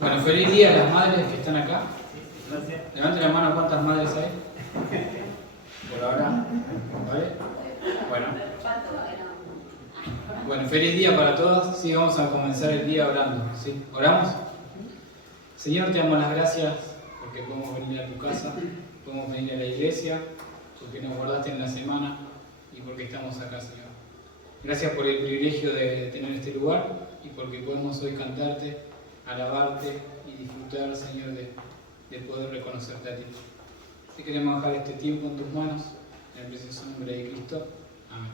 Bueno, feliz día a las madres que están acá. Gracias. Levanten la mano cuántas madres hay. Por ahora. ¿Vale? Bueno, feliz día para todas. Sí, vamos a comenzar el día orando. ¿Sí? ¿Oramos? Señor, te damos las gracias porque podemos venir a tu casa, podemos venir a la iglesia, porque nos guardaste en la semana y porque estamos acá, Señor. Gracias por el privilegio de tener este lugar y porque podemos hoy cantarte, alabarte y disfrutar, Señor, de poder reconocerte a ti. Te queremos dejar este tiempo en tus manos, en el precioso nombre de Cristo. Amén.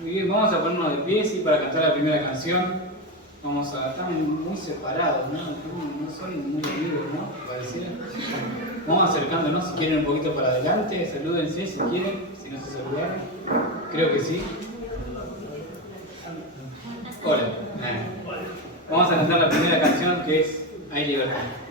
Muy bien, vamos a ponernos de pie, sí, para cantar la primera canción. Están muy separados, ¿no? No son muy amigos, ¿no? Pareciera. Vamos acercándonos, si quieren, un poquito para adelante, salúdense si quieren, si no se saludaron. Creo que sí. Hola. Vamos a cantar la primera canción que es Hay Libertad. Libertad.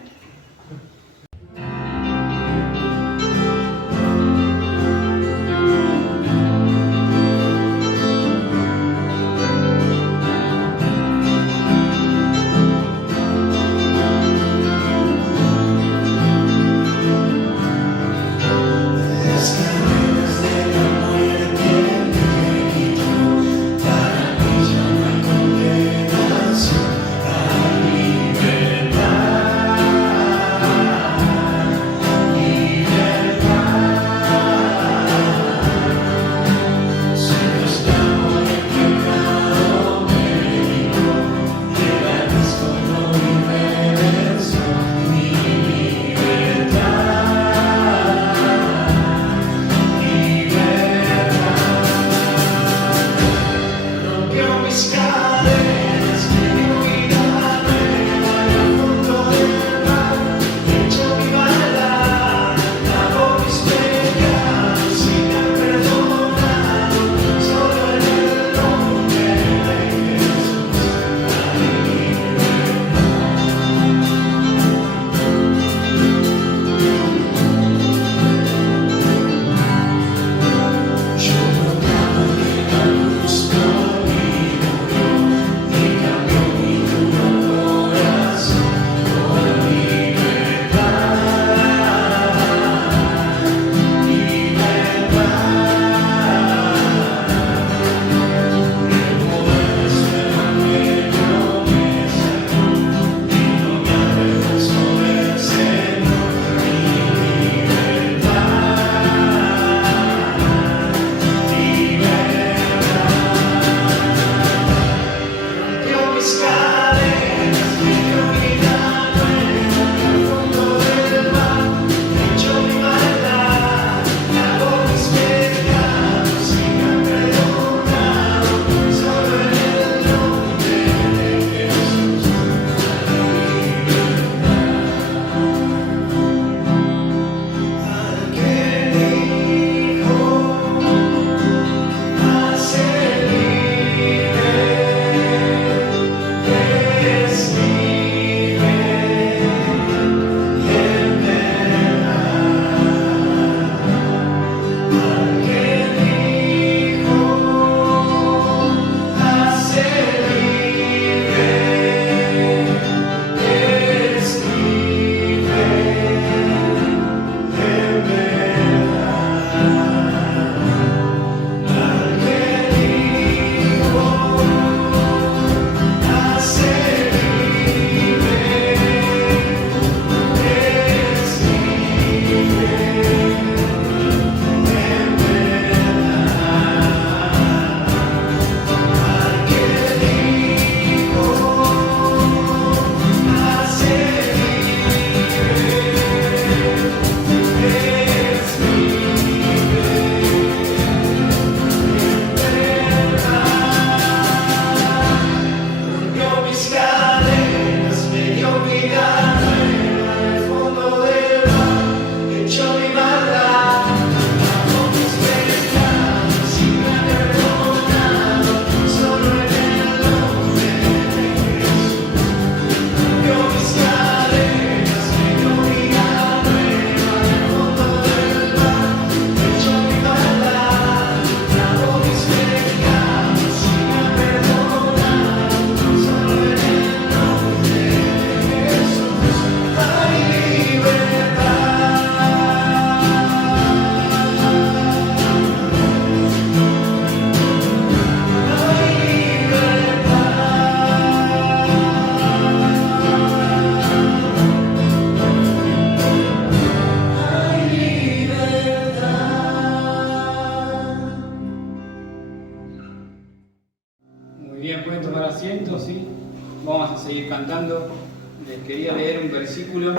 Les quería leer un versículo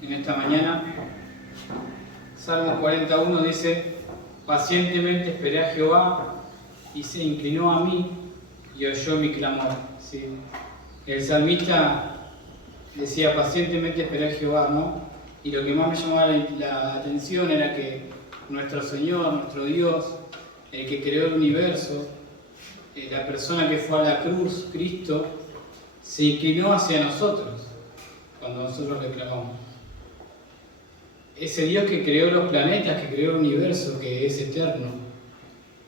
en esta mañana. Salmo 41 dice: pacientemente esperé a Jehová y se inclinó a mí y oyó mi clamor. ¿Sí? El salmista decía: pacientemente esperé a Jehová, ¿no? Y lo que más me llamaba la atención era que nuestro Señor, nuestro Dios, el que creó el universo, la persona que fue a la cruz, Cristo, se inclinó hacia nosotros cuando nosotros le clamamos. Ese Dios que creó los planetas, que creó el universo, que es eterno,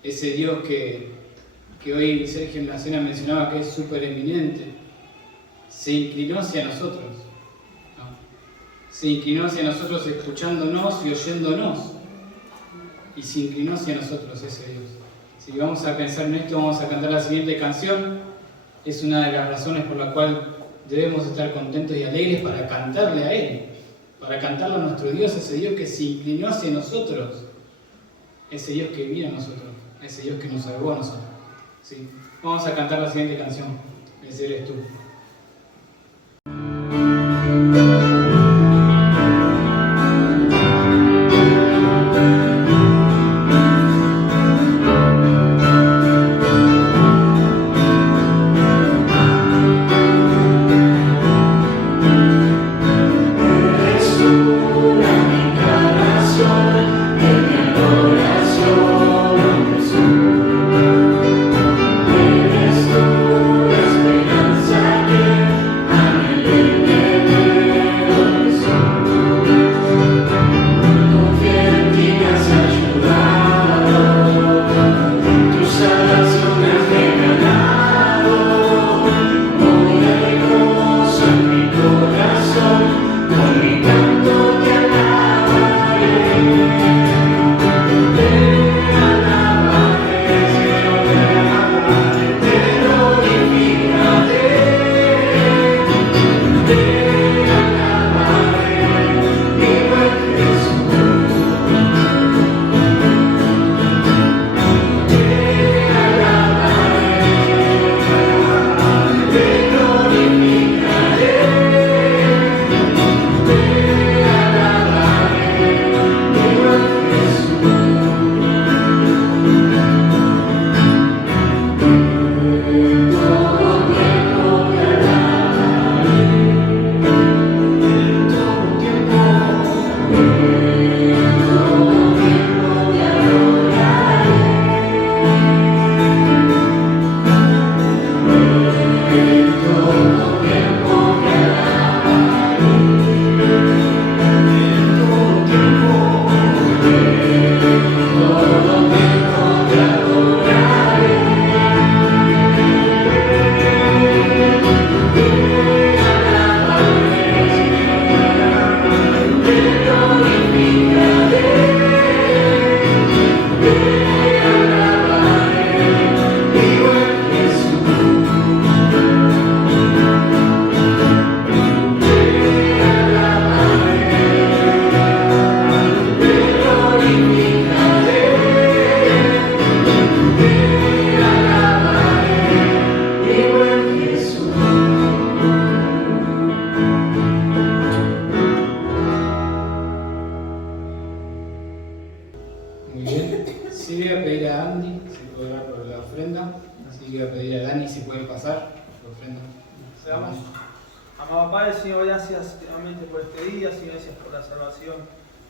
ese Dios que hoy Sergio en la cena mencionaba que es súper eminente, se inclinó hacia nosotros, ¿no? Se inclinó hacia nosotros escuchándonos y oyéndonos, y se inclinó hacia nosotros ese Dios. Si vamos a pensar en esto, vamos a cantar la siguiente canción. Es una de las razones por la cual debemos estar contentos y alegres para cantarle a Él, para cantarle a nuestro Dios, ese Dios que se inclinó hacia nosotros, ese Dios que mira a nosotros, ese Dios que nos salvó a nosotros. ¿Sí? Vamos a cantar la siguiente canción, ese eres tú.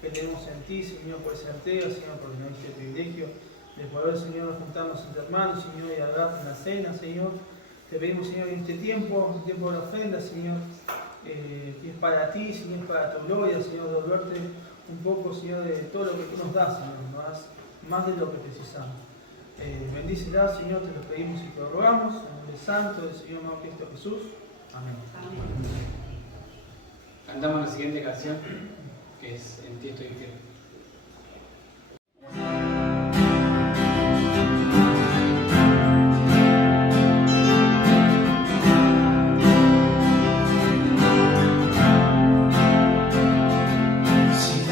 Que tenemos en ti, Señor, por ese entero, Señor, porque nos diste el privilegio de poder, Señor, juntarnos entre hermanos, Señor, y hablar en la cena, Señor. Te pedimos, Señor, en este tiempo, el tiempo de la ofrenda, Señor, que es para ti, Señor, para tu gloria, Señor, devolverte un poco, Señor, de todo lo que tú nos das, Señor, nos das más de lo que precisamos. Bendícela, Señor, te lo pedimos y te lo rogamos, en el nombre santo del Señor amado Cristo Jesús. Amén. Amén. Cantamos la siguiente canción, que es En ti estoy fiel. Si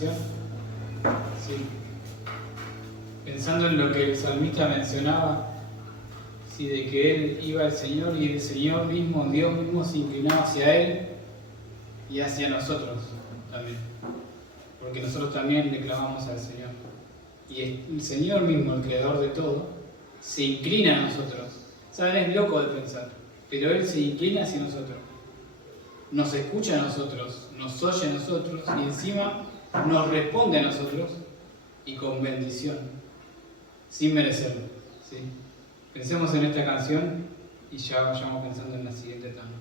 canción. Sí. Pensando en lo que el salmista mencionaba, sí, de que él iba al Señor y el Señor mismo, Dios mismo, se inclinaba hacia él y hacia nosotros también. Porque nosotros también le clamamos al Señor. Y el Señor mismo, el creador de todo, se inclina a nosotros. Saben, es loco de pensar, pero Él se inclina hacia nosotros. Nos escucha a nosotros, nos oye a nosotros y encima nos responde a nosotros y con bendición, sin merecerlo. ¿Sí? Pensemos en esta canción y ya vayamos pensando en la siguiente etapa.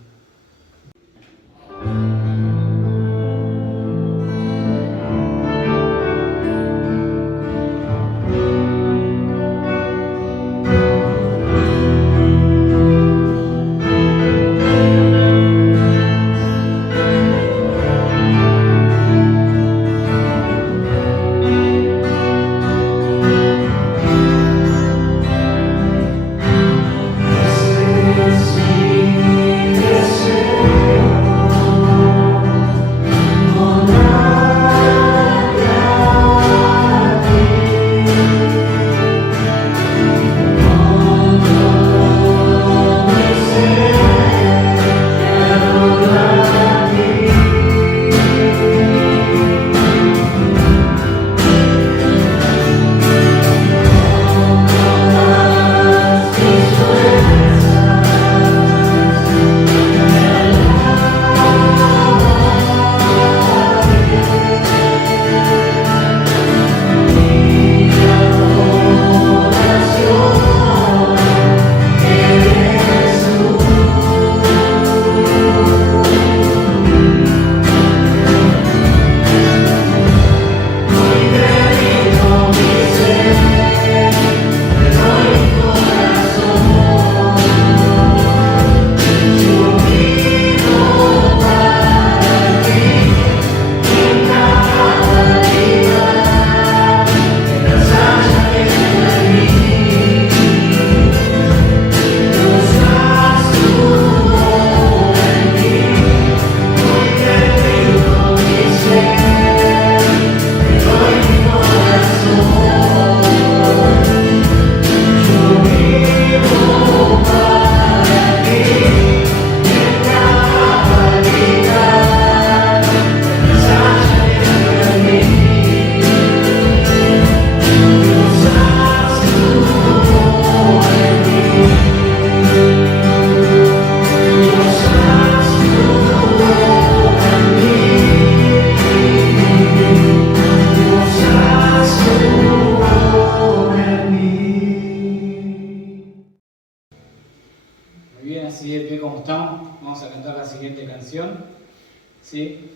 ¿Sí?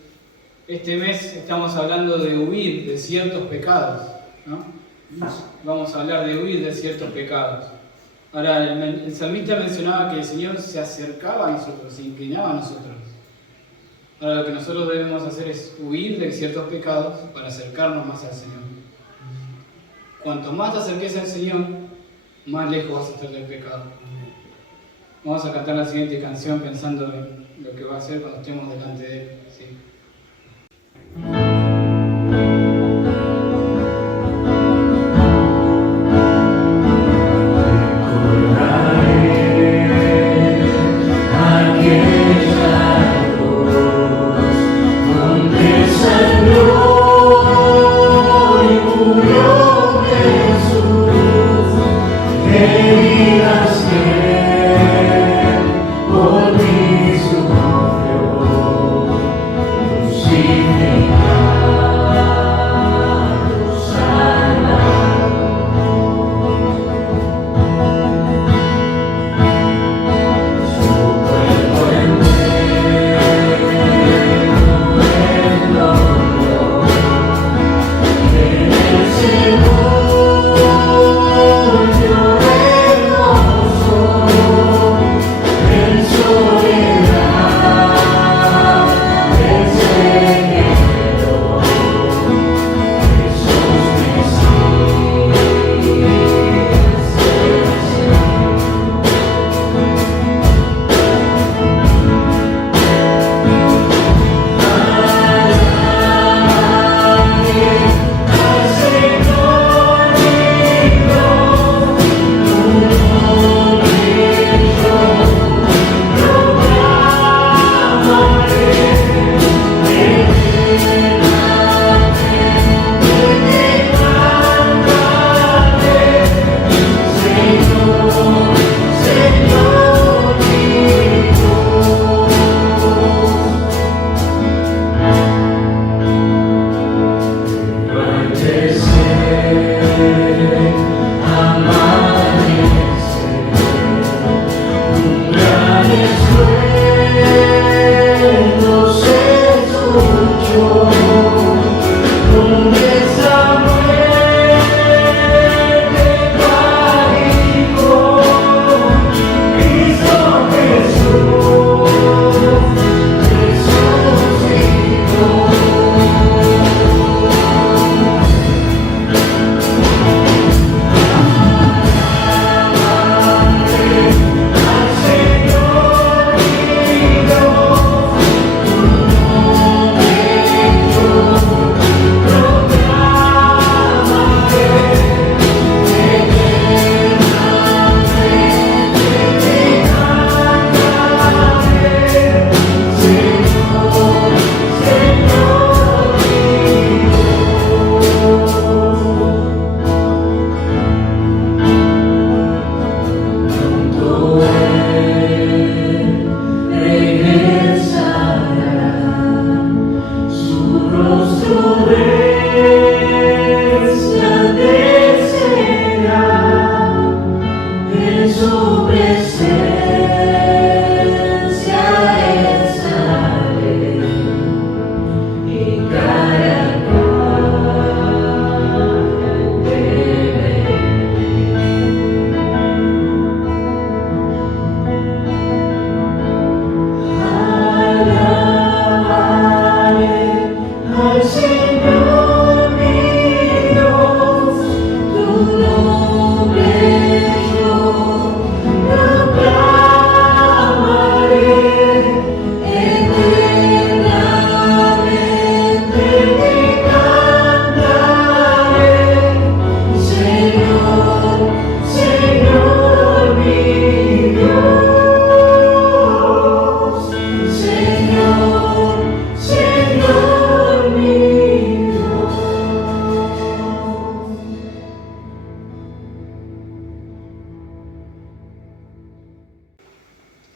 Este mes estamos hablando de huir de ciertos pecados, ¿no? Vamos a hablar de huir de ciertos pecados. Ahora, el salmista mencionaba que el Señor se acercaba a nosotros, se inclinaba a nosotros. Ahora, lo que nosotros debemos hacer es huir de ciertos pecados para acercarnos más al Señor. Cuanto más te acerques al Señor, más lejos vas a estar del pecado. Vamos a cantar la siguiente canción pensando en lo que va a hacer cuando estemos delante de Él. ¿Sí? Por mí su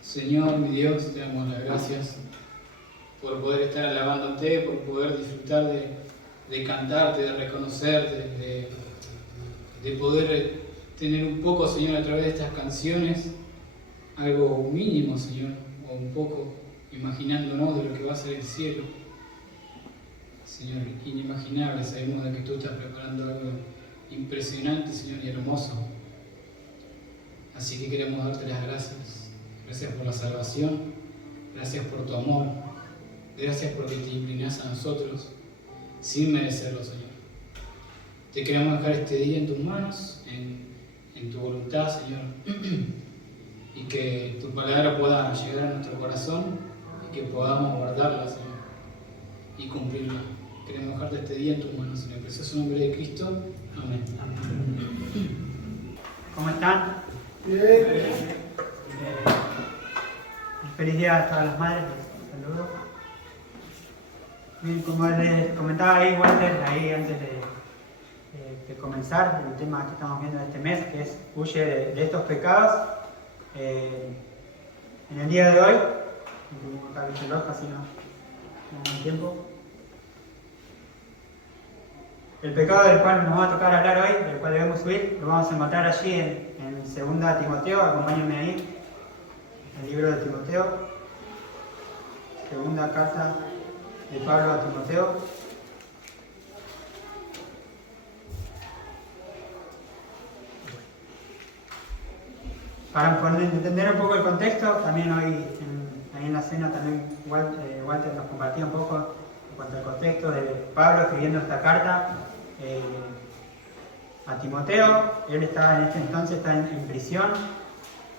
Señor, mi Dios, te damos las gracias por poder estar alabándote, por poder disfrutar de cantarte, de reconocerte, de poder tener un poco, Señor, a través de estas canciones, algo mínimo, Señor, o un poco imaginándonos de lo que va a ser el cielo. Señor, inimaginable, sabemos de que tú estás preparando algo impresionante, Señor, y hermoso. Así que queremos darte las gracias. Gracias por la salvación, gracias por tu amor, gracias porque te inclinas a nosotros sin merecerlo, Señor. Te queremos dejar este día en tus manos, en tu voluntad, Señor, y que tu palabra pueda llegar a nuestro corazón y que podamos guardarla, Señor, y cumplirla. Queremos dejarte este día en tus manos, en el precioso nombre de Cristo. Amén. ¿Cómo están? Bien. Feliz día a todas las madres, les saludo. Bien, como les comentaba ahí, Walter, ahí antes de comenzar el tema que estamos viendo de este mes, que es huye de estos pecados. En el día de hoy, tengo acá el reloj, así no hay tiempo. El pecado del cual nos va a tocar hablar hoy, del cual debemos huir, lo vamos a encontrar allí en 2 Timoteo, acompáñenme ahí. El libro de Timoteo, segunda carta de Pablo a Timoteo. Para entender un poco el contexto, también hoy ahí en la cena también Walter nos compartía un poco en cuanto al contexto de Pablo escribiendo esta carta a Timoteo. Él está en este entonces está en prisión.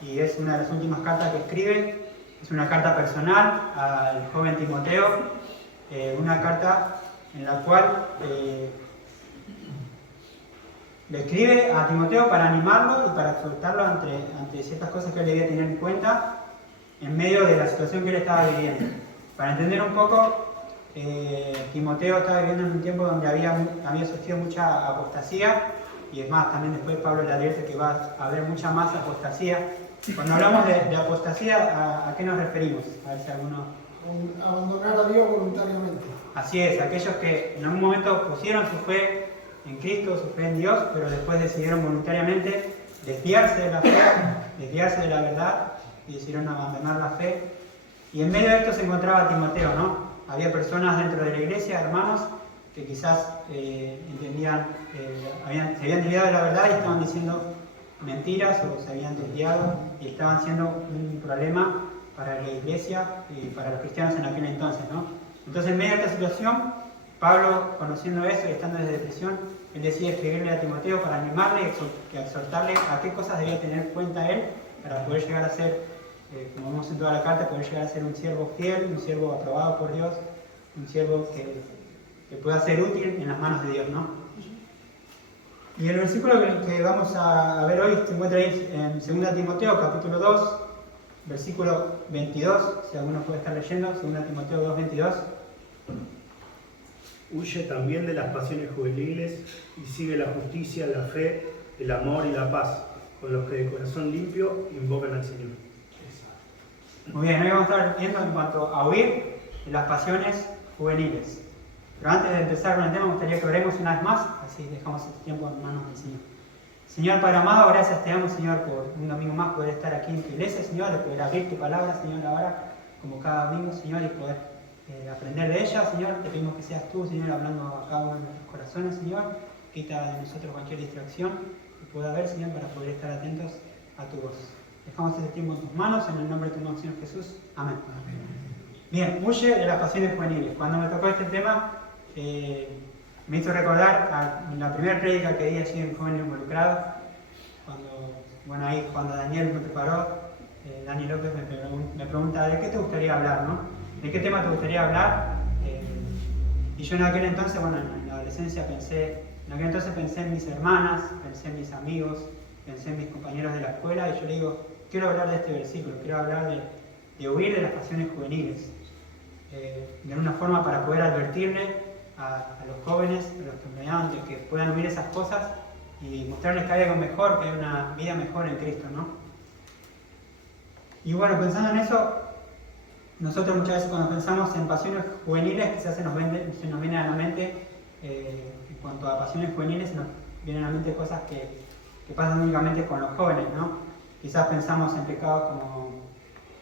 Y es una de las últimas cartas que escribe, es una carta personal al joven Timoteo, una carta en la cual le escribe a Timoteo para animarlo y para exhortarlo ante ciertas cosas que él debía tener en cuenta en medio de la situación que él estaba viviendo. Para entender un poco, Timoteo estaba viviendo en un tiempo donde había surgido mucha apostasía, y es más, también después Pablo le advierte que va a haber mucha más apostasía. Cuando hablamos de apostasía, ¿a qué nos referimos? A ver si alguno... Abandonar a Dios voluntariamente. Así es, aquellos que en algún momento pusieron su fe en Cristo, su fe en Dios, pero después decidieron voluntariamente desviarse de la fe, desviarse de la verdad, y decidieron abandonar la fe. Y en medio de esto se encontraba Timoteo, ¿no? Había personas dentro de la iglesia, hermanos, que quizás entendían, se habían desviado de la verdad y estaban diciendo mentiras o se habían desviado y estaban siendo un problema para la iglesia y para los cristianos en aquel entonces, ¿no? Entonces, en medio de esta situación, Pablo, conociendo eso y estando desde prisión, él decide escribirle a Timoteo para animarle y exhortarle a qué cosas debía tener en cuenta él para poder llegar a ser, como vemos en toda la carta, poder llegar a ser un siervo fiel, un siervo aprobado por Dios, un siervo que pueda ser útil en las manos de Dios, ¿no? Y el versículo que vamos a ver hoy se encuentra ahí en 2 Timoteo, capítulo 2, versículo 22, si alguno puede estar leyendo, 2 Timoteo 2, 22. Huye también de las pasiones juveniles y sigue la justicia, la fe, el amor y la paz, con los que de corazón limpio invocan al Señor. Muy bien, hoy vamos a estar viendo en cuanto a huir de las pasiones juveniles. Pero antes de empezar con el tema, me gustaría que oremos una vez más, así dejamos este tiempo en manos del Señor. Señor Padre amado, gracias te damos, Señor, por un domingo más poder estar aquí en tu iglesia, Señor, de poder abrir tu palabra, Señor, ahora, como cada domingo, Señor, y poder aprender de ella, Señor. Te pedimos que seas tú, Señor, hablando a cada uno de nuestros corazones, Señor. Quita de nosotros cualquier distracción que pueda haber, Señor, para poder estar atentos a tu voz. Dejamos este tiempo en tus manos, en el nombre de tu Señor Jesús. Amén. Bien, huye de las pasiones juveniles. Cuando me tocó este tema, me hizo recordar la primera prédica que di allí en Jóvenes Involucrados, cuando Daniel me preparó, Dani López me pregunta ¿de qué te gustaría hablar, no? ¿De qué tema te gustaría hablar? Y yo en aquel entonces, en la adolescencia pensé en mis hermanas, pensé en mis amigos, pensé en mis compañeros de la escuela, y yo le digo, quiero hablar de este versículo, quiero hablar de huir de las pasiones juveniles, de una forma para poder advertirle a los jóvenes, a los estudiantes, que puedan huir esas cosas y mostrarles que hay algo mejor, que hay una vida mejor en Cristo, ¿no? Y bueno, pensando en eso, nosotros muchas veces cuando pensamos en pasiones juveniles, quizás se nos viene a la mente, en cuanto a pasiones juveniles, se nos vienen a la mente cosas que pasan únicamente con los jóvenes, ¿no? Quizás pensamos en pecados como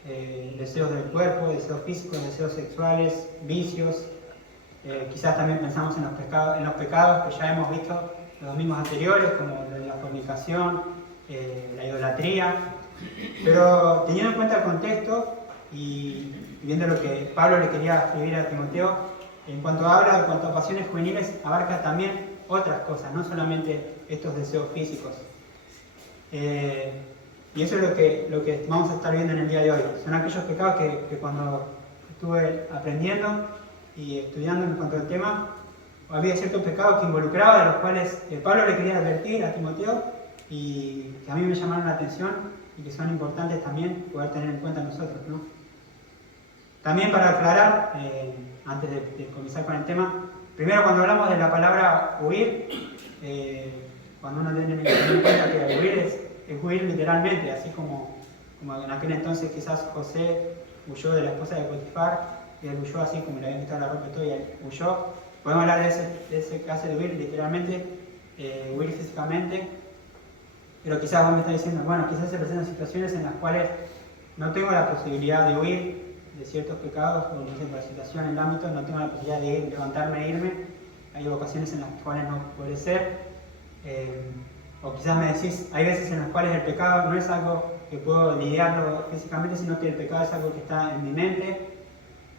deseos del cuerpo, deseos físicos, deseos sexuales, vicios. Quizás también pensamos en los pecados que ya hemos visto los domingos anteriores, como la fornicación, la idolatría. Pero teniendo en cuenta el contexto y viendo lo que Pablo le quería escribir a Timoteo, en cuanto a pasiones juveniles, abarca también otras cosas, no solamente estos deseos físicos. Y eso es lo que vamos a estar viendo en el día de hoy. Son aquellos pecados que cuando estuve aprendiendo y estudiando en cuanto al tema, había ciertos pecados que involucraba, de los cuales Pablo le quería advertir a Timoteo y que a mí me llamaron la atención y que son importantes también poder tener en cuenta nosotros, ¿no? También para aclarar, antes de comenzar con el tema, primero cuando hablamos de la palabra huir, cuando uno tiene en cuenta que huir es huir literalmente, así como en aquel entonces quizás José huyó de la esposa de Potifar, y él huyó así como le habían quitado la ropa y todo, y él huyó. Podemos hablar de ese caso de huir literalmente, huir físicamente, pero quizás vos me estás diciendo, bueno, quizás se presentan situaciones en las cuales no tengo la posibilidad de huir de ciertos pecados, o no sé, por la situación, en el ámbito, no tengo la posibilidad de ir, levantarme e irme. Hay ocasiones en las cuales no puede ser. O quizás me decís, hay veces en las cuales el pecado no es algo que puedo lidiarlo físicamente, sino que el pecado es algo que está en mi mente.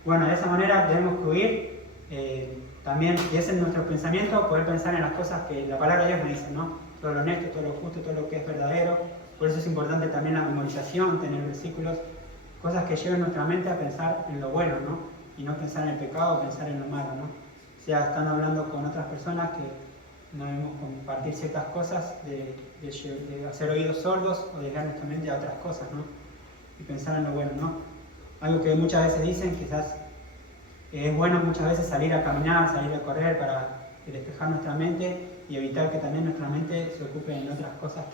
Bueno, de esa manera debemos que huir. También, y ese es nuestro pensamiento, poder pensar en las cosas que la palabra de Dios me dice, ¿no? Todo lo honesto, todo lo justo, todo lo que es verdadero. Por eso es importante también la memorización, tener versículos, cosas que lleven nuestra mente a pensar en lo bueno, ¿no? Y no pensar en el pecado, pensar en lo malo, ¿no? O sea, estando hablando con otras personas que no debemos compartir ciertas cosas, de hacer oídos sordos o dejar nuestra mente a otras cosas, ¿no? Y pensar en lo bueno, ¿no? Algo que muchas veces dicen, quizás es bueno muchas veces salir a caminar, salir a correr para despejar nuestra mente y evitar que también nuestra mente se ocupe en otras cosas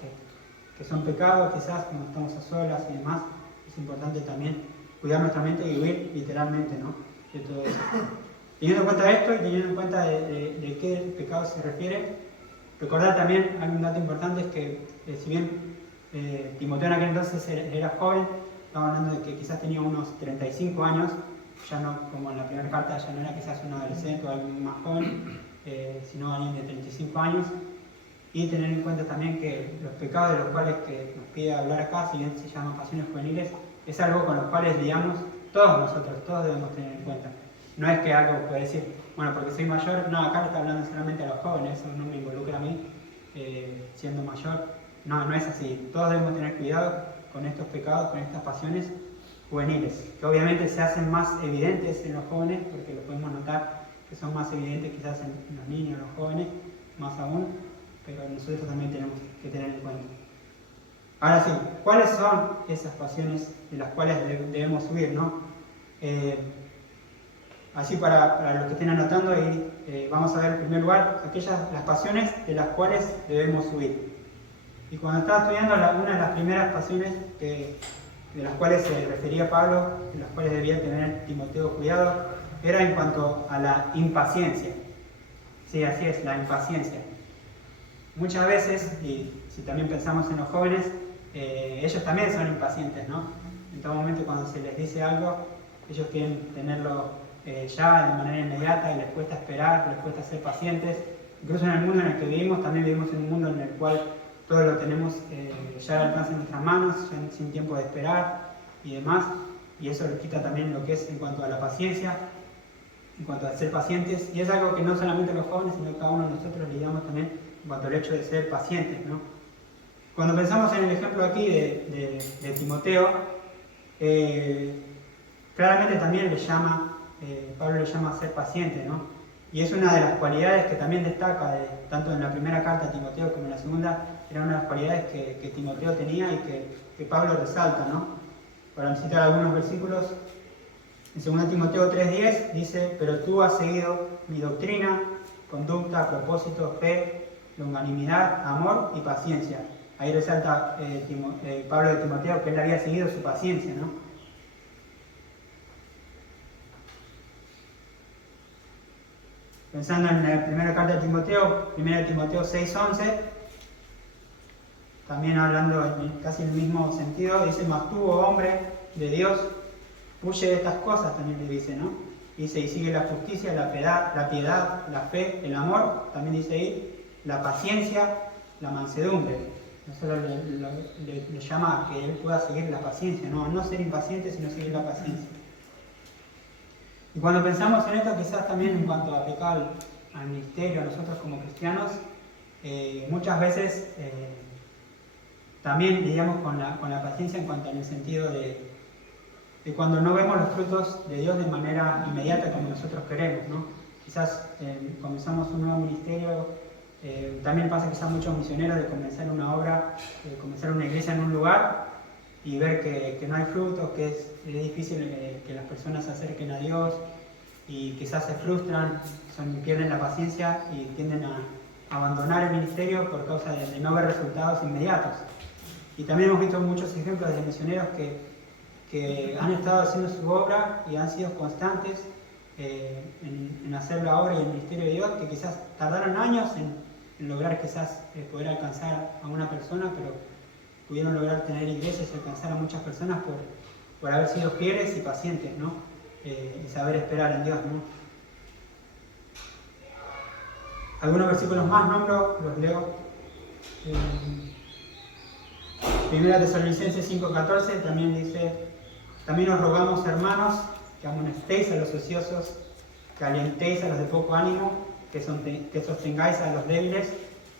que son pecados, quizás cuando estamos a solas y demás. Es importante también cuidar nuestra mente y huir literalmente, ¿no? De todo eso. Teniendo en cuenta esto y teniendo en cuenta de qué pecado se refiere, recordar también, algún dato importante es que si bien Timoteo en aquel entonces era joven, estamos hablando de que quizás tenía unos 35 años, ya no como en la primera carta, ya no era quizás un adolescente o alguien más joven, sino alguien de 35 años. Y tener en cuenta también que los pecados de los cuales que nos pide hablar acá, si bien se llaman pasiones juveniles, es algo con los cuales lidiamos todos nosotros, todos debemos tener en cuenta. No es que algo puede decir, bueno, porque soy mayor, no, acá está hablando solamente a los jóvenes, eso no me involucra a mí, siendo mayor. No, no es así. Todos debemos tener cuidado con estos pecados, con estas pasiones juveniles, que obviamente se hacen más evidentes en los jóvenes, porque lo podemos notar que son más evidentes quizás en los niños, en los jóvenes, más aún. Pero nosotros también tenemos que tener en cuenta. Ahora sí, ¿cuáles son esas pasiones de las cuales debemos huir, ¿no? Así para los que estén anotando, vamos a ver en primer lugar las pasiones de las cuales debemos huir. Y cuando estaba estudiando, una de las primeras pasiones de las cuales se refería Pablo, de las cuales debía tener Timoteo cuidado, era en cuanto a la impaciencia. Sí, así es, la impaciencia. Muchas veces, y si también pensamos en los jóvenes, ellos también son impacientes, ¿no? En todo momento cuando se les dice algo, ellos quieren tenerlo ya de manera inmediata y les cuesta esperar, les cuesta ser pacientes. Incluso en el mundo en el que vivimos, también vivimos en un mundo en el cual todo lo tenemos ya al alcance de nuestras manos, sin tiempo de esperar y demás. Y eso les quita también lo que es en cuanto a la paciencia, en cuanto a ser pacientes. Y es algo que no solamente los jóvenes, sino que cada uno de nosotros lidiamos también en cuanto al hecho de ser pacientes, ¿no? Cuando pensamos en el ejemplo aquí de Timoteo, claramente también Pablo le llama a ser paciente, ¿no? Y es una de las cualidades que también destaca, tanto en la primera carta a Timoteo como en la segunda, era una de las cualidades que Timoteo tenía y que Pablo resalta, ¿no? Para citar algunos versículos, en 2 Timoteo 3:10 dice: pero tú has seguido mi doctrina, conducta, propósito, fe, longanimidad, amor y paciencia, ahí resalta Pablo de Timoteo que él había seguido su paciencia, ¿no? Pensando en la primera carta de Timoteo, 1 Timoteo 6:11, también hablando en casi el mismo sentido, dice: mas tú, oh hombre de Dios, huye de estas cosas, también le dice, ¿no? Dice: y sigue la justicia, la piedad, la fe, el amor, también dice ahí, la paciencia, la mansedumbre. No solo le llama a que él pueda seguir la paciencia, no ser impaciente, sino seguir la paciencia. Y cuando pensamos en esto, quizás también en cuanto a aplicar al ministerio, a nosotros como cristianos, muchas veces también lidiamos con la paciencia en cuanto en el sentido de cuando no vemos los frutos de Dios de manera inmediata como nosotros queremos, ¿no? Quizás comenzamos un nuevo ministerio, también pasa quizás muchos misioneros de comenzar una obra, comenzar una iglesia en un lugar y ver que no hay frutos, que es difícil que las personas se acerquen a Dios y quizás se frustran, pierden la paciencia y tienden a abandonar el ministerio por causa de no ver resultados inmediatos. Y también hemos visto muchos ejemplos de misioneros que han estado haciendo su obra y han sido constantes en hacer la obra y el ministerio de Dios, que quizás tardaron años en lograr quizás poder alcanzar a una persona, pero pudieron lograr tener iglesias y alcanzar a muchas personas por haber sido fieles y pacientes, ¿no? Y saber esperar en Dios, ¿no? Algunos versículos más nombro, los leo. 1 Tesalonicenses 5:14 también dice: también os rogamos, hermanos, que amonestéis a los ociosos, que alentéis a los de poco ánimo, que sostengáis a los débiles.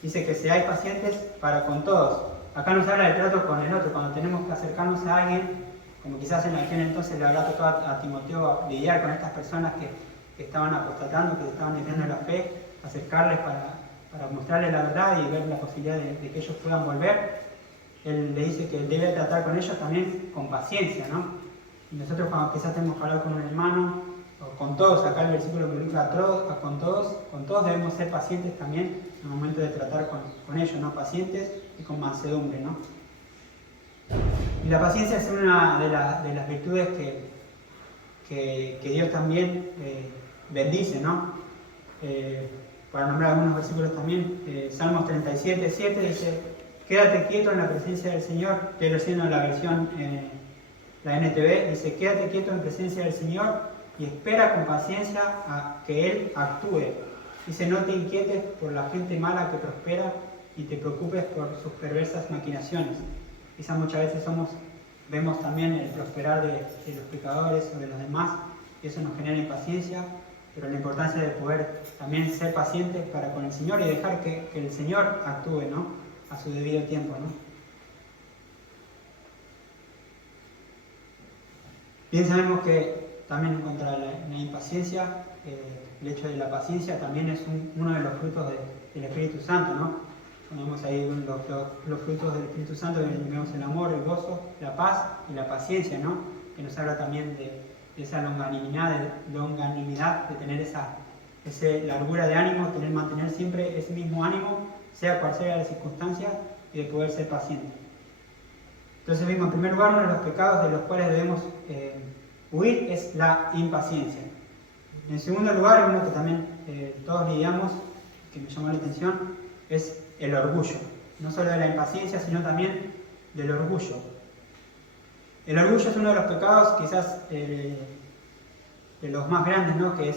Dice que seáis pacientes para con todos. Acá nos habla del trato con el otro, cuando tenemos que acercarnos a alguien, como quizás en aquel entonces le habrá tocado a Timoteo lidiar con estas personas que estaban apostatando, que estaban desviando la fe, acercarles para mostrarles la verdad y ver la posibilidad de que ellos puedan volver. Él le dice que debe tratar con ellos también con paciencia, ¿no? Y nosotros cuando quizás tenemos que hablar con un hermano, o con todos, acá el versículo que indica con todos debemos ser pacientes también en el momento de tratar con ellos, ¿no? Pacientes y con mansedumbre, ¿no? Y la paciencia es una de las virtudes que Dios también bendice, ¿no? Para nombrar algunos versículos también, Salmos 37:7 dice: quédate quieto en la presencia del Señor. Estoy leyendo la versión, la NTV, dice: quédate quieto en presencia del Señor y espera con paciencia a que Él actúe. Dice: no te inquietes por la gente mala que prospera y te preocupes por sus perversas maquinaciones. Quizás muchas veces vemos también el prosperar de los pecadores o de los demás y eso nos genera impaciencia, pero la importancia de poder también ser pacientes para con el Señor y dejar que el Señor actúe, ¿no? A su debido tiempo, ¿no? Bien sabemos que también contra la impaciencia, el hecho de la paciencia también es uno de los frutos del Espíritu Santo, ¿no? Tenemos ahí los frutos del Espíritu Santo, que vemos el amor, el gozo, la paz y la paciencia, ¿no? Que nos habla también de esa longanimidad, de tener esa largura de ánimo, mantener siempre ese mismo ánimo, sea cual sea la circunstancia, y de poder ser paciente. Entonces vimos, en primer lugar, uno de los pecados de los cuales debemos huir es la impaciencia. En segundo lugar, uno que también todos lidiamos, que me llamó la atención, es el orgullo. No solo de la impaciencia, sino también del orgullo. El orgullo es uno de los pecados quizás de los más grandes, ¿no? Que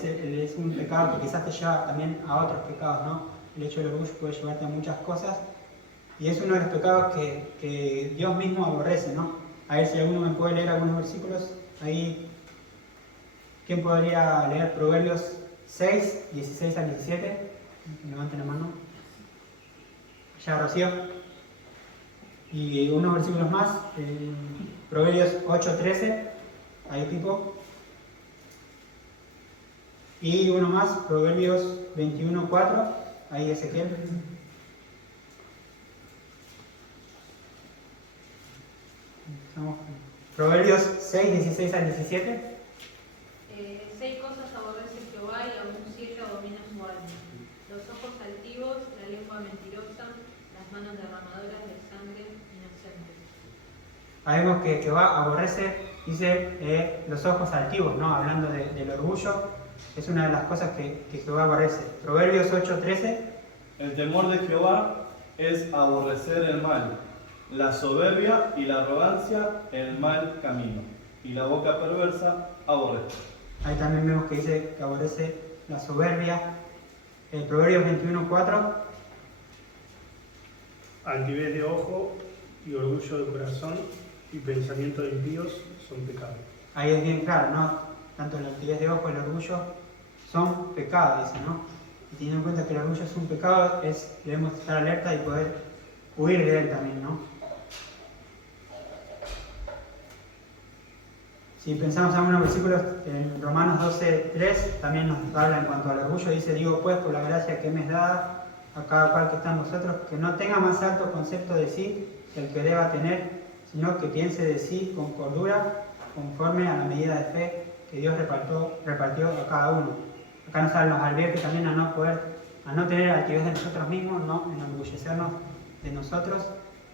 es un pecado que quizás te lleva también a otros pecados, ¿no? El hecho del orgullo puede llevarte a muchas cosas y es uno de los pecados que Dios mismo aborrece, ¿no? A ver si alguno me puede leer algunos versículos. Ahí, ¿quién podría leer Proverbios 6, 16 al 17? Levanten la mano. Ya, Rocío. Y unos versículos más. Proverbios 8, 13. Ahí tipo. Y uno más, Proverbios 21, 4. Ahí Ezequiel. Proverbios 6, 16 al 17. 6 cosas aborrece Jehová y aún 7 abomina su alma: los ojos altivos, la lengua mentirosa, las manos derramadoras de sangre inocentes. Ahí vemos que Jehová aborrece, dice, los ojos altivos, ¿no? Hablando del orgullo, es una de las cosas que Jehová aborrece. Proverbios 8:13. El temor de Jehová es aborrecer el mal, la soberbia y la arrogancia el mal camino, y la boca perversa aborrece. Ahí también vemos que dice que aborrece la soberbia. Proverbios 21:4. Altivez de ojo y orgullo de corazón y pensamiento de impíos son pecados. Ahí es bien claro, ¿no? Tanto la altivez de ojo y el orgullo son pecados, dice, ¿no? Y teniendo en cuenta que el orgullo es un pecado, debemos estar alerta y poder huir de él también, ¿no? Si pensamos en algunos versículos, en Romanos 12:3 también nos habla en cuanto al orgullo, dice, digo pues, por la gracia que me es dada a cada cual que está en vosotros, que no tenga más alto concepto de sí que el que deba tener, sino que piense de sí con cordura, conforme a la medida de fe que Dios repartió a cada uno. Acá nos advierte también a no tener altivez de nosotros mismos, no enorgullecernos de nosotros,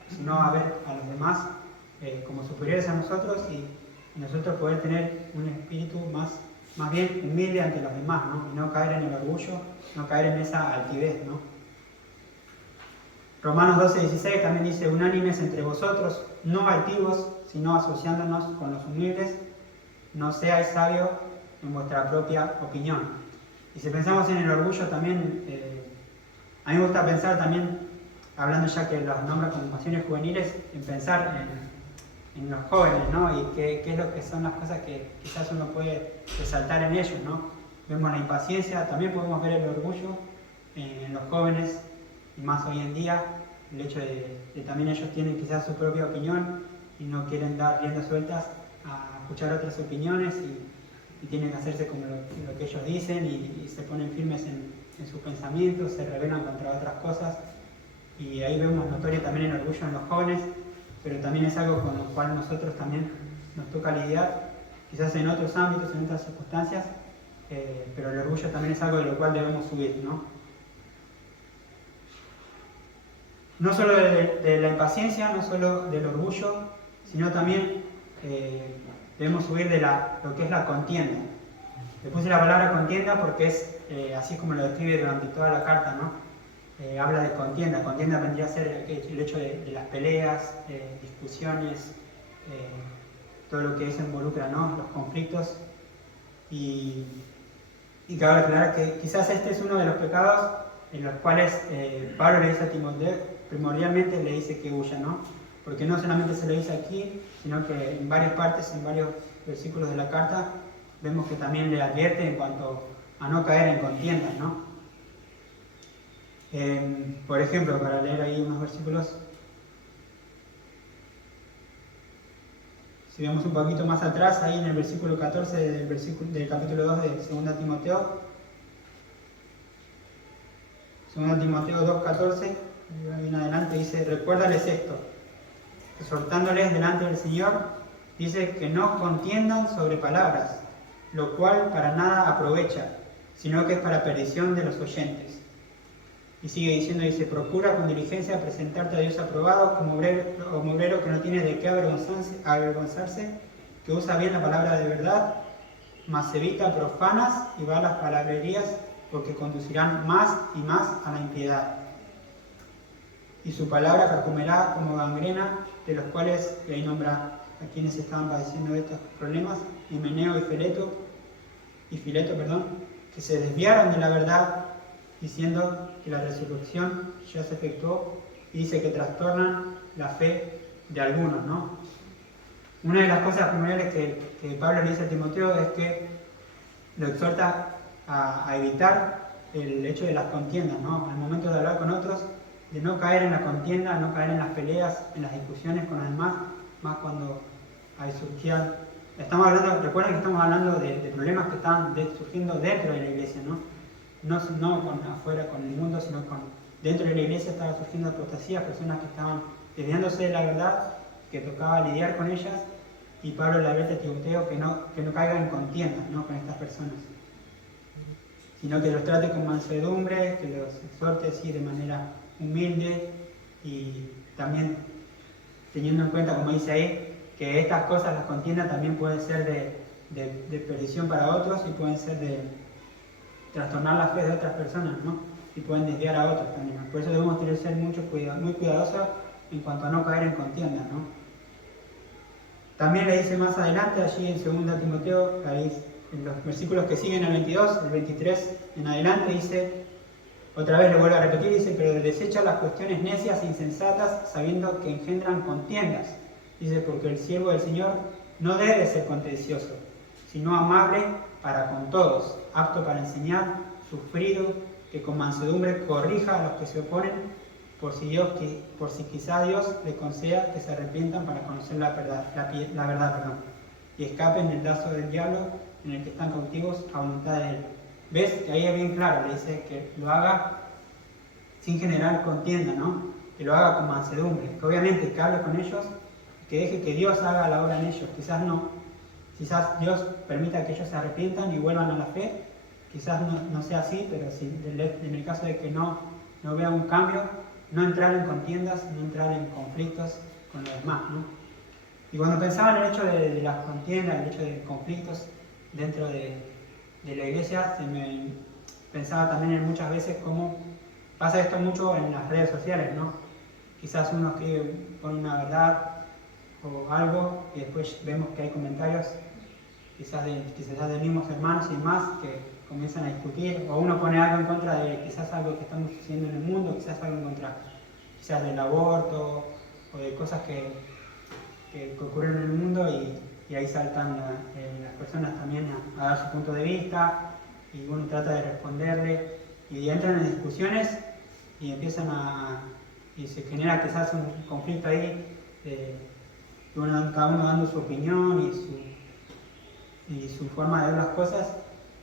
sino a ver a los demás como superiores a nosotros y nosotros poder tener un espíritu más bien humilde ante los demás, ¿no? Y no caer en el orgullo, no caer en esa altivez, ¿no? Romanos 12:16 también dice, unánimes entre vosotros, no altivos, sino asociándonos con los humildes, no seáis sabios en vuestra propia opinión. Y si pensamos en el orgullo también, a mí me gusta pensar también, hablando ya que los nombra como pasiones juveniles, en pensar en los jóvenes, ¿no? Y qué es lo que son las cosas que quizás uno puede resaltar en ellos, ¿no? Vemos la impaciencia, también podemos ver el orgullo en los jóvenes, y más hoy en día, el hecho de también ellos tienen quizás su propia opinión y no quieren dar riendas sueltas a escuchar otras opiniones y tienen que hacerse como lo que ellos dicen y se ponen firmes en sus pensamientos, se rebelan contra otras cosas y ahí vemos notorio también el orgullo en los jóvenes, pero también es algo con lo cual nosotros también nos toca lidiar, quizás en otros ámbitos, en otras circunstancias, pero el orgullo también es algo de lo cual debemos huir, ¿no? No solo de la impaciencia, no solo del orgullo, sino también debemos huir de lo que es la contienda. Le puse la palabra contienda porque es así como lo describe durante toda la carta, ¿no? Habla de contienda. Contienda vendría a ser el hecho de las peleas, discusiones, todo lo que eso involucra, ¿no? Los conflictos. Y cabe aclarar que quizás este es uno de los pecados en los cuales Pablo le dice a Timoteo, primordialmente le dice que huya, ¿no? Porque no solamente se lo dice aquí, sino que en varias partes, en varios versículos de la carta, vemos que también le advierte en cuanto a no caer en contiendas, ¿no? Por ejemplo, para leer ahí unos versículos, si vemos un poquito más atrás, ahí en el versículo 14 del capítulo 2 de 2 Timoteo, 2 Timoteo 2:14, ahí en adelante dice, recuérdales esto, exhortándoles delante del Señor, dice que no contiendan sobre palabras, lo cual para nada aprovecha, sino que es para perdición de los oyentes. Y sigue diciendo, dice, procura con diligencia presentarte a Dios aprobado como obrero que no tiene de qué avergonzarse, que usa bien la palabra de verdad, mas evita profanas y vanas palabrerías, porque conducirán más y más a la impiedad. Y su palabra carcomerá como gangrena, de los cuales, y ahí nombra a quienes estaban padeciendo estos problemas, Himeneo y Fileto, que se desviaron de la verdad, diciendo que la resurrección ya se efectuó, y dice que trastornan la fe de algunos, ¿no? Una de las cosas primordiales que Pablo le dice a Timoteo es que lo exhorta a evitar el hecho de las contiendas, ¿no? Al momento de hablar con otros, de no caer en la contienda, no caer en las peleas, en las discusiones con los demás, más cuando hay surgían. Recuerden que estamos hablando de problemas que están surgiendo dentro de la iglesia, ¿no? No con afuera, con el mundo, sino dentro de la iglesia estaba surgiendo apostasías, personas que estaban desviándose de la verdad, que tocaba lidiar con ellas, y Pablo le advierte a Timoteo que no caiga en contiendas, ¿no? Con estas personas, sino que los trate con mansedumbre, que los exhorte así de manera humilde, y también teniendo en cuenta, como dice ahí, que estas cosas, las contiendas, también pueden ser de perdición para otros y pueden ser de trastornar la fe de otras personas, ¿no? Y pueden desviar a otros también. Por eso debemos tener que ser muy cuidadosos en cuanto a no caer en contiendas, ¿no? También le dice más adelante, allí en 2 Timoteo, ahí en los versículos que siguen el 22, el 23 en adelante, dice, otra vez le vuelvo a repetir, dice, pero desecha las cuestiones necias e insensatas, sabiendo que engendran contiendas. Dice, porque el siervo del Señor no debe ser contencioso, sino amable para con todos, apto para enseñar, sufrido, que con mansedumbre corrija a los que se oponen, por si quizá Dios le conceda que se arrepientan para conocer la verdad, y escapen del lazo del diablo en el que están cautivos a voluntad de él. ¿Ves? Que ahí es bien claro, le dice que lo haga sin generar contienda, ¿no? Que lo haga con mansedumbre, que obviamente que hable con ellos, que deje que Dios haga la obra en ellos, quizás Dios permita que ellos se arrepientan y vuelvan a la fe, quizás no sea así, pero si en el caso de que no vea un cambio, no entrar en contiendas, no entrar en conflictos con los demás, ¿no? Y cuando pensaba en el hecho de las contiendas, el hecho de conflictos dentro de la iglesia, pensaba también en muchas veces cómo pasa esto mucho en las redes sociales, ¿no? Quizás uno escribe con una verdad o algo y después vemos que hay comentarios quizás de mismos hermanos y demás que comienzan a discutir, o uno pone algo en contra de quizás algo que estamos sucediendo en el mundo, quizás algo en contra quizás del aborto o de cosas que ocurren en el mundo y ahí saltan las personas también a dar su punto de vista y uno trata de responderle y entran en discusiones y empiezan y se genera quizás un conflicto ahí cada uno dando su opinión y su forma de ver las cosas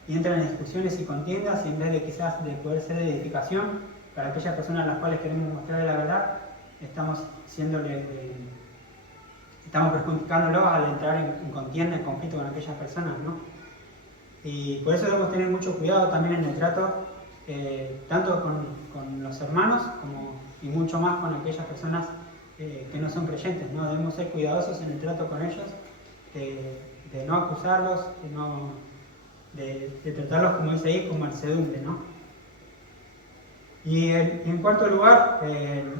y entran en discusiones y contiendas y en vez de quizás de poder ser de edificación para aquellas personas a las cuales queremos mostrarle la verdad, estamos perjudicándolos al entrar en contienda, en conflicto con aquellas personas, ¿no? Y por eso debemos tener mucho cuidado también en el trato, tanto con los hermanos y mucho más con aquellas personas que no son creyentes, ¿no? Debemos ser cuidadosos en el trato con ellos, de no acusarlos, de tratarlos, como dice ahí, con mansedumbre, ¿no? Y en cuarto lugar, el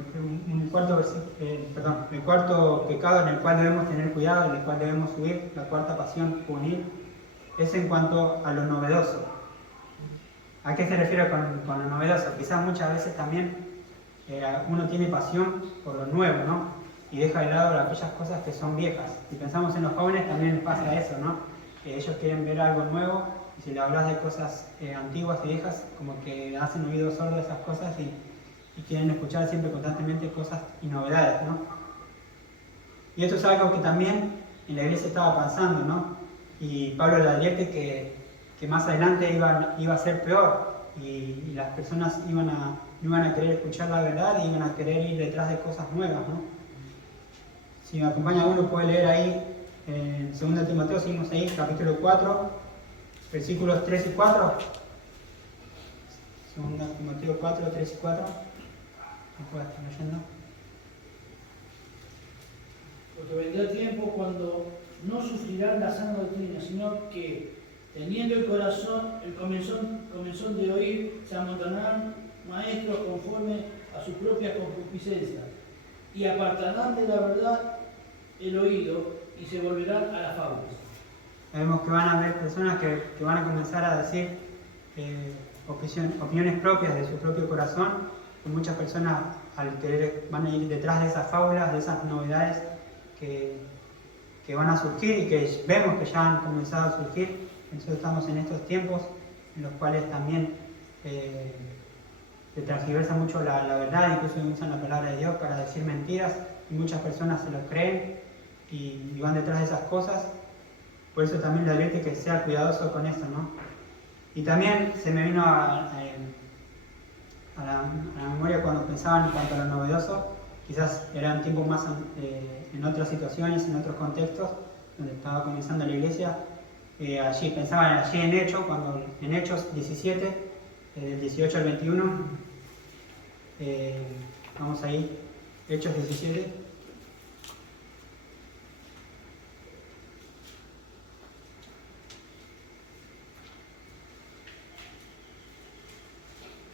cuarto pecado en el cual debemos tener cuidado, en el cual debemos huir, la cuarta pasión juvenil, es en cuanto a lo novedoso. ¿A qué se refiere con lo novedoso? Quizás muchas veces también uno tiene pasión por lo nuevo, ¿no? Y deja de lado aquellas cosas que son viejas. Si pensamos en los jóvenes también pasa eso, ¿no? Que ellos quieren ver algo nuevo y si le hablas de cosas antiguas y viejas, como que hacen oídos sordos a esas cosas y quieren escuchar siempre constantemente cosas y novedades, ¿no? Y esto es algo que también en la iglesia estaba pasando, ¿no? Y Pablo le advierte que más adelante iba a ser peor y las personas no iban a querer escuchar la verdad y iban a querer ir detrás de cosas nuevas, ¿no? Si me acompaña uno puede leer ahí en 2 Timoteo, seguimos ahí, capítulo 4, versículos 3 y 4. 2 Timoteo 4, 3 y 4. ¿Me puedo estar leyendo? Porque vendrá tiempo cuando no sufrirán la sana doctrina, sino que, teniendo el comezón de oír, se amontonarán maestros conforme a sus propias concupiscencias, y apartarán de la verdad el oído y se volverán a las fábulas. Vemos que van a haber personas que van a comenzar a decir opiniones propias de su propio corazón, que muchas personas al querer van a ir detrás de esas fábulas, de esas novedades que van a surgir y que vemos que ya han comenzado a surgir. Nosotros estamos en estos tiempos en los cuales también se transgiversa mucho la verdad, incluso usan la palabra de Dios para decir mentiras y muchas personas se lo creen y van detrás de esas cosas. Por eso también le advierte que sea cuidadoso con eso, ¿no? Y también se me vino a la memoria cuando pensaba en cuanto a lo novedoso, quizás eran tiempos más en otras situaciones, en otros contextos, donde estaba comenzando la iglesia. Pensaba en Hechos 17, del 18 al 21, vamos ahí, Hechos 17.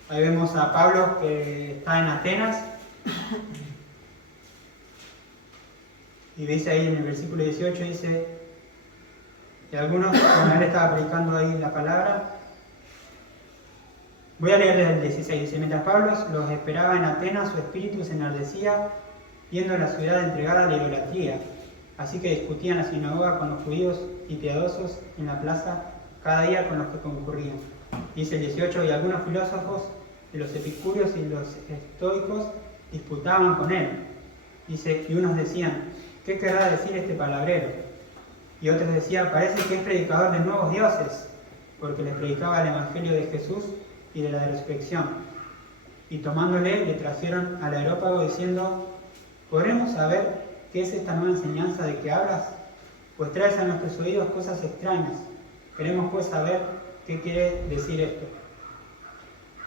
Ahí vemos a Pablo que está en Atenas. Y dice ahí en el versículo 18, dice que algunos, cuando él estaba predicando ahí la palabra, voy a leer desde el 16, dice, mientras Pablo los esperaba en Atenas, su espíritu se enardecía, viendo la ciudad entregada a la idolatría. Así que discutían en la sinagoga con los judíos y piadosos en la plaza cada día con los que concurrían. Dice el 18, y algunos filósofos de los epicúreos y los estoicos disputaban con él. Dice, y unos decían, ¿qué querrá decir este palabrero? Y otros decían, parece que es predicador de nuevos dioses, porque les predicaba el evangelio de Jesús y de la resurrección. Y tomándole, le trajeron al areópago diciendo, ¿podremos saber qué es esta nueva enseñanza de que hablas? Pues traes a nuestros oídos cosas extrañas. Queremos pues saber qué quiere decir esto.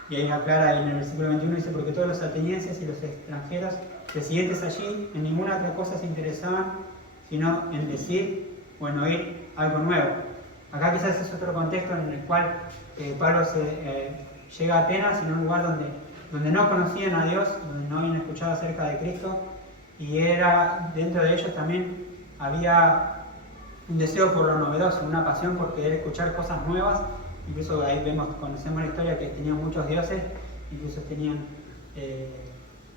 Y ahí aclara en el versículo 21, dice, porque todos los atenienses y los extranjeros residentes allí en ninguna otra cosa se interesaban, sino en decir o en oír algo nuevo. Acá quizás es otro contexto en el cual Pablo llega a Atenas, en un lugar donde no conocían a Dios, donde no habían escuchado acerca de Cristo, y era dentro de ellos también había un deseo por lo novedoso, una pasión por querer escuchar cosas nuevas. Incluso ahí conocemos la historia que tenían muchos dioses, incluso tenían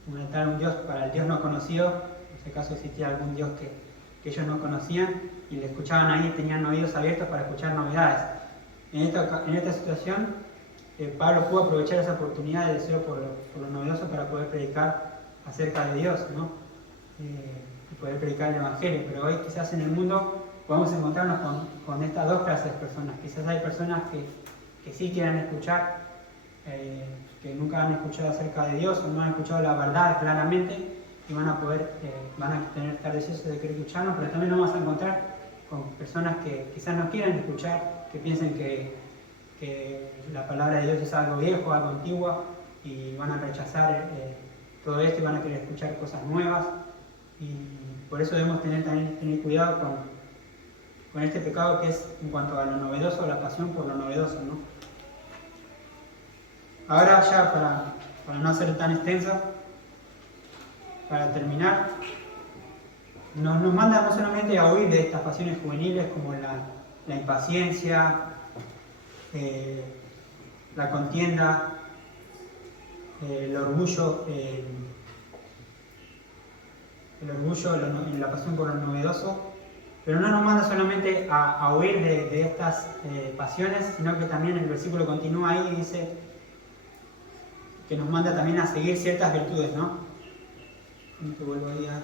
un dios para el dios no conocido, en este caso existía algún dios que ellos no conocían, y le escuchaban ahí, tenían oídos abiertos para escuchar novedades. En esta situación, Pablo pudo aprovechar esa oportunidad de deseo por lo novedoso para poder predicar acerca de Dios, ¿no? Y poder predicar el Evangelio. Pero hoy quizás en el mundo podemos encontrarnos con estas dos clases de personas. Quizás hay personas que sí quieran escuchar, que nunca han escuchado acerca de Dios o no han escuchado la verdad claramente, y van a tener tal deseo de querer escucharnos, pero también nos vamos a encontrar con personas que quizás no quieran escuchar, que piensen que la palabra de Dios es algo viejo, algo antiguo, y van a rechazar todo esto y van a querer escuchar cosas nuevas. Y por eso debemos tener cuidado con este pecado que es en cuanto a lo novedoso, la pasión por lo novedoso, ¿no? Ahora ya para no ser tan extenso, para terminar, nos manda no solamente a huir de estas pasiones juveniles como la impaciencia, la contienda, el orgullo, la pasión por lo novedoso, pero no nos manda solamente a huir de estas pasiones, sino que también el versículo continúa ahí y dice que nos manda también a seguir ciertas virtudes, ¿no? Te vuelvo ahí a...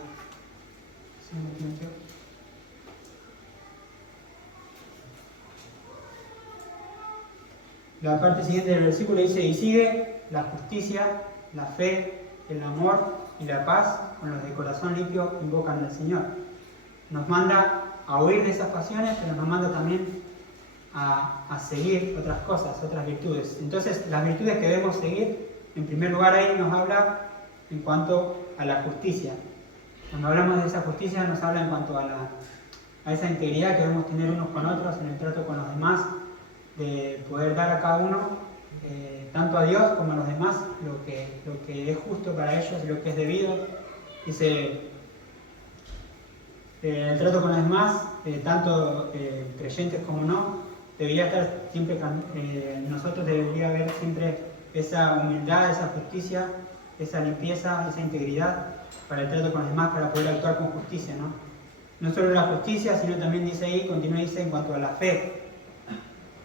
La parte siguiente del versículo dice, y sigue la justicia, la fe, el amor y la paz con los de corazón limpio invocan al Señor. Nos manda a huir de esas pasiones, pero nos manda también a seguir otras cosas, otras virtudes. Entonces, las virtudes que debemos seguir, en primer lugar ahí nos habla en cuanto a la justicia. Cuando hablamos de esa justicia nos habla en cuanto a esa integridad que debemos tener unos con otros en el trato con los demás, de poder dar a cada uno, tanto a Dios como a los demás, lo que es justo para ellos, lo que es debido. Dice, el trato con los demás, tanto creyentes como no, debería estar siempre, nosotros debería haber siempre esa humildad, esa justicia, esa limpieza, esa integridad para el trato con los demás, para poder actuar con justicia, ¿no? No solo la justicia, sino también dice ahí, continúa, dice en cuanto a la fe,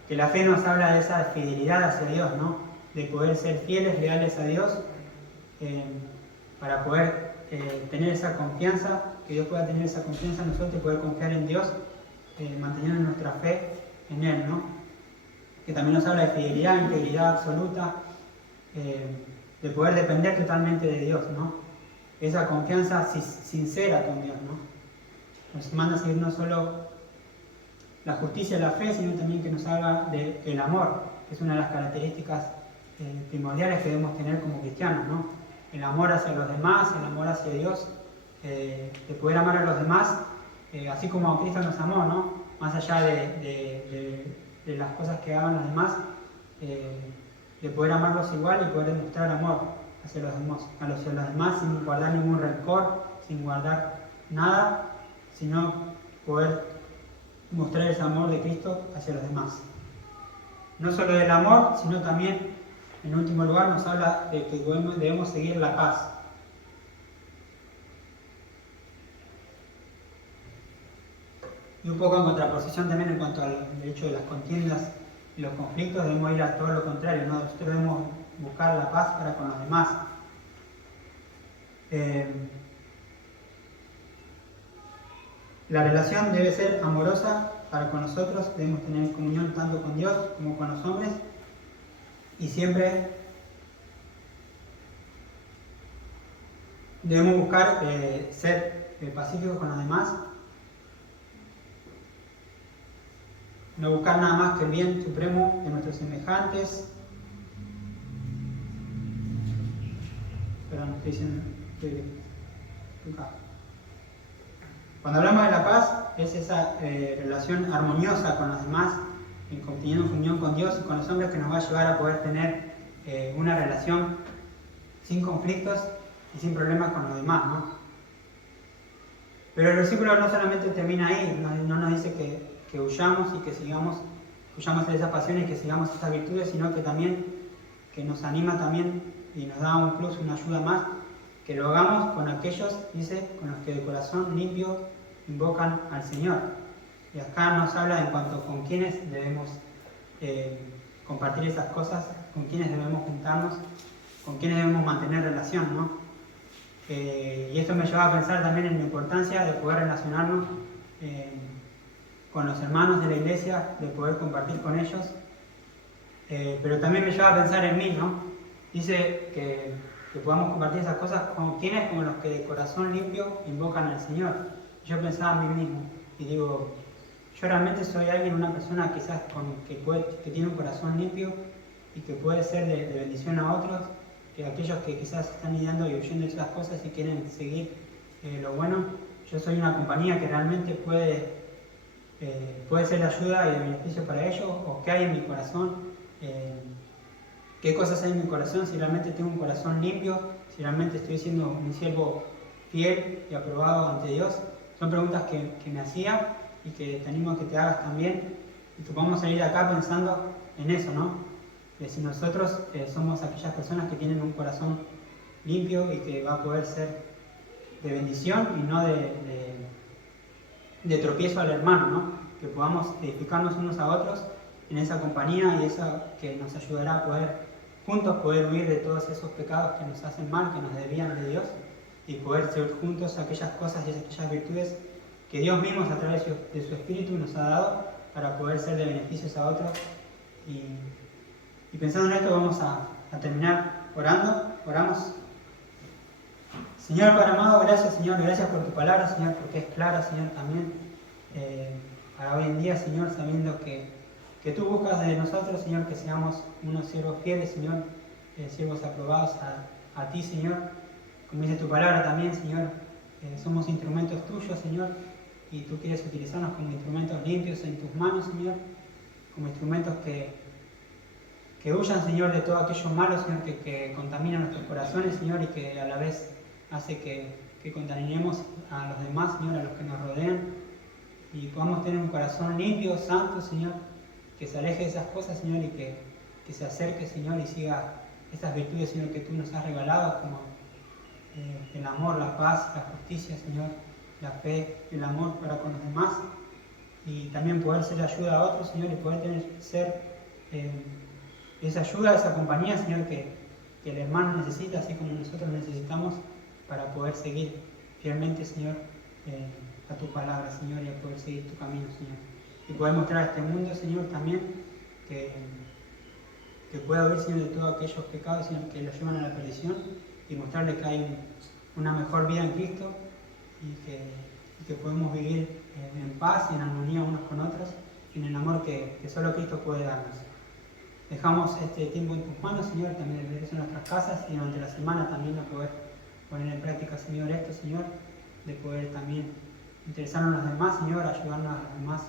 que la fe nos habla de esa fidelidad hacia Dios, ¿no? De poder ser fieles, leales a Dios, para poder tener esa confianza, que Dios pueda tener esa confianza en nosotros y poder confiar en Dios, manteniendo nuestra fe en Él, ¿no? Que también nos habla de fidelidad, integridad absoluta, de poder depender totalmente de Dios, ¿no? Esa confianza sincera con Dios, ¿no? Nos manda a seguir no solo la justicia, la fe, sino también que nos habla del amor, que es una de las características primordiales que debemos tener como cristianos, ¿no? el amor hacia los demás, el amor hacia Dios, de poder amar a los demás, así como Cristo nos amó, ¿no? Más allá de las cosas que hagan los demás, de poder amarlos igual y poder demostrar amor hacia los demás sin guardar ningún rencor, sin guardar nada, sino poder mostrar ese amor de Cristo hacia los demás. No solo del amor, sino también, en último lugar, nos habla de que debemos seguir la paz. Y un poco en contraposición también en cuanto al hecho de las contiendas y los conflictos, debemos ir a todo lo contrario, ¿no? Nosotros debemos buscar la paz para con los demás. La relación debe ser amorosa para con nosotros, debemos tener comunión tanto con Dios como con los hombres y siempre debemos buscar ser pacíficos con los demás, no buscar nada más que el bien supremo de nuestros semejantes. Perdón, estoy diciendo acá. Cuando hablamos de la paz, es esa relación armoniosa con los demás, teniendo comunión con Dios y con los hombres, que nos va a llevar a poder tener una relación sin conflictos y sin problemas con los demás, ¿no? Pero el versículo no solamente termina ahí, no nos dice que huyamos y que huyamos de esas pasiones y que sigamos estas virtudes, sino que también que nos anima también y nos da un plus, una ayuda más, que lo hagamos con aquellos, dice, con los que de corazón limpio invocan al Señor. Y acá nos habla en cuanto con quienes debemos compartir esas cosas, con quienes debemos juntarnos, con quienes debemos mantener relación, ¿no? Y esto me lleva a pensar también en la importancia de poder relacionarnos con los hermanos de la iglesia, de poder compartir con ellos, pero también me lleva a pensar en mí, ¿no? Dice que podamos compartir esas cosas con quienes, con los que de corazón limpio invocan al Señor. Yo pensaba en mí mismo y digo, yo realmente soy alguien, una persona quizás que tiene un corazón limpio y que puede ser de bendición a otros, que aquellos que quizás están lidiando y huyendo de esas cosas y quieren seguir lo bueno. Yo soy una compañía que realmente puede ser de ayuda y de beneficio para ellos, o qué hay en mi corazón, qué cosas hay en mi corazón, si realmente tengo un corazón limpio, si realmente estoy siendo un siervo fiel y aprobado ante Dios. Son preguntas que me hacía y que te animo a que te hagas también, y que podamos salir de acá pensando en eso, ¿no? Si nosotros somos aquellas personas que tienen un corazón limpio y que va a poder ser de bendición y no de tropiezo al hermano, ¿no? Que podamos edificarnos unos a otros en esa compañía, y eso que nos ayudará a poder juntos poder huir de todos esos pecados que nos hacen mal, que nos desvían de Dios, y poder ser juntos aquellas cosas y aquellas virtudes que Dios mismo a través de su Espíritu nos ha dado para poder ser de beneficios a otros. Y pensando en esto vamos a terminar orando. Oramos. Señor Padre amado, gracias Señor, gracias por tu palabra, Señor, porque es clara, Señor, también para hoy en día, Señor, sabiendo que tú buscas de nosotros, Señor, que seamos unos siervos fieles, Señor, siervos aprobados a ti, Señor. Como dice tu palabra también, Señor, somos instrumentos tuyos, Señor, y tú quieres utilizarnos como instrumentos limpios en tus manos, Señor, como instrumentos que huyan, Señor, de todo aquello malo, Señor, que contamina nuestros corazones, Señor, y que a la vez hace que contaminemos a los demás, Señor, a los que nos rodean, y podamos tener un corazón limpio, santo, Señor, que se aleje de esas cosas, Señor, y que se acerque, Señor, y siga esas virtudes, Señor, que tú nos has regalado, como el amor, la paz, la justicia, Señor, la fe, el amor para con los demás, y también poder ser de ayuda a otros, Señor, y poder ser esa ayuda, esa compañía, Señor, que el hermano necesita, así como nosotros necesitamos, para poder seguir fielmente, Señor, a tu palabra, Señor, y a poder seguir tu camino, Señor. Y poder mostrar a este mundo, Señor, también que pueda huir, Señor, de todos aquellos pecados, Señor, que los llevan a la perdición, y mostrarle que hay una mejor vida en Cristo, y que podemos vivir en paz y en armonía unos con otros, y en el amor que solo Cristo puede darnos. dejamos este tiempo en tus manos, Señor, también el regreso a nuestras casas y durante la semana también a poder poner en práctica, Señor, esto, Señor, de poder también interesarnos en los demás, Señor, ayudarnos a los demás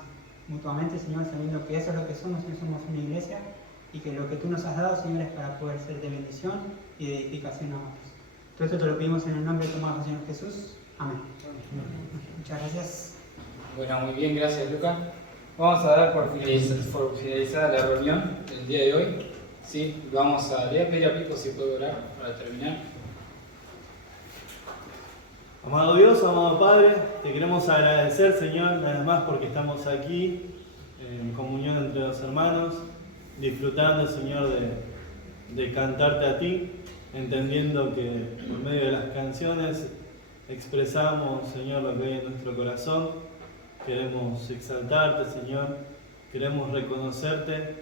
mutuamente, Señor, sabiendo que eso es lo que somos, Señor, somos una iglesia y que lo que tú nos has dado, Señor, es para poder ser de bendición y de edificación a otros. Todo esto te lo pedimos en el nombre de tu amado Señor Jesús. Amén. Muchas gracias. Bueno, muy bien, gracias Lucas. Vamos a dar por finalizada la reunión del día de hoy. Sí, le voy a pedir a Pico si puede orar para terminar. Amado Dios, amado Padre, te queremos agradecer, Señor, nada más porque estamos aquí en comunión entre los hermanos, disfrutando, Señor, de cantarte a ti, entendiendo que por medio de las canciones expresamos, Señor, lo que hay en nuestro corazón. Queremos exaltarte, Señor, queremos reconocerte,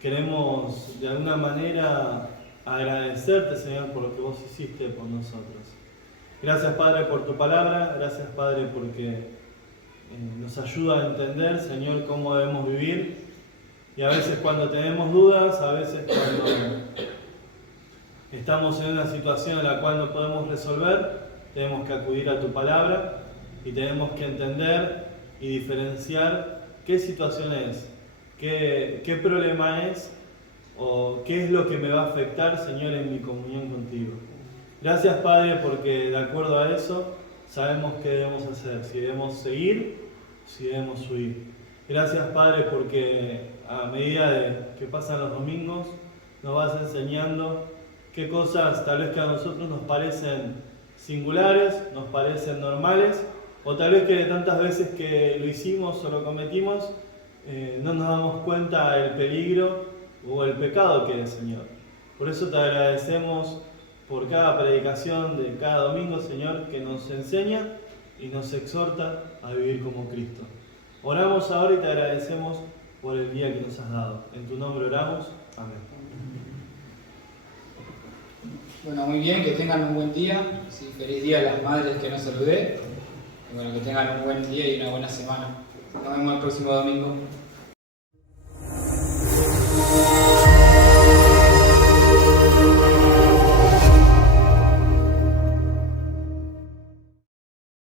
queremos de alguna manera agradecerte, Señor, por lo que vos hiciste por nosotros. Gracias, Padre, por tu palabra, gracias, Padre, porque nos ayuda a entender, Señor, cómo debemos vivir. Y a veces cuando tenemos dudas, a veces cuando estamos en una situación en la cual no podemos resolver, tenemos que acudir a tu palabra y tenemos que entender y diferenciar qué situación es, qué problema es o qué es lo que me va a afectar, Señor, en mi comunión contigo. Gracias, Padre, porque de acuerdo a eso sabemos qué debemos hacer, si debemos seguir, si debemos huir. Gracias, Padre, porque a medida que pasan los domingos nos vas enseñando qué cosas tal vez que a nosotros nos parecen singulares, nos parecen normales, o tal vez que de tantas veces que lo hicimos o lo cometimos, no nos damos cuenta del peligro o el pecado que es, Señor. Por eso te agradecemos por cada predicación de cada domingo, Señor, que nos enseña y nos exhorta a vivir como Cristo. Oramos ahora y te agradecemos por el día que nos has dado. En tu nombre oramos. Amén. Bueno, muy bien, que tengan un buen día. Sí, feliz día a las madres que no saludé. Y bueno, que tengan un buen día y una buena semana. Nos vemos el próximo domingo.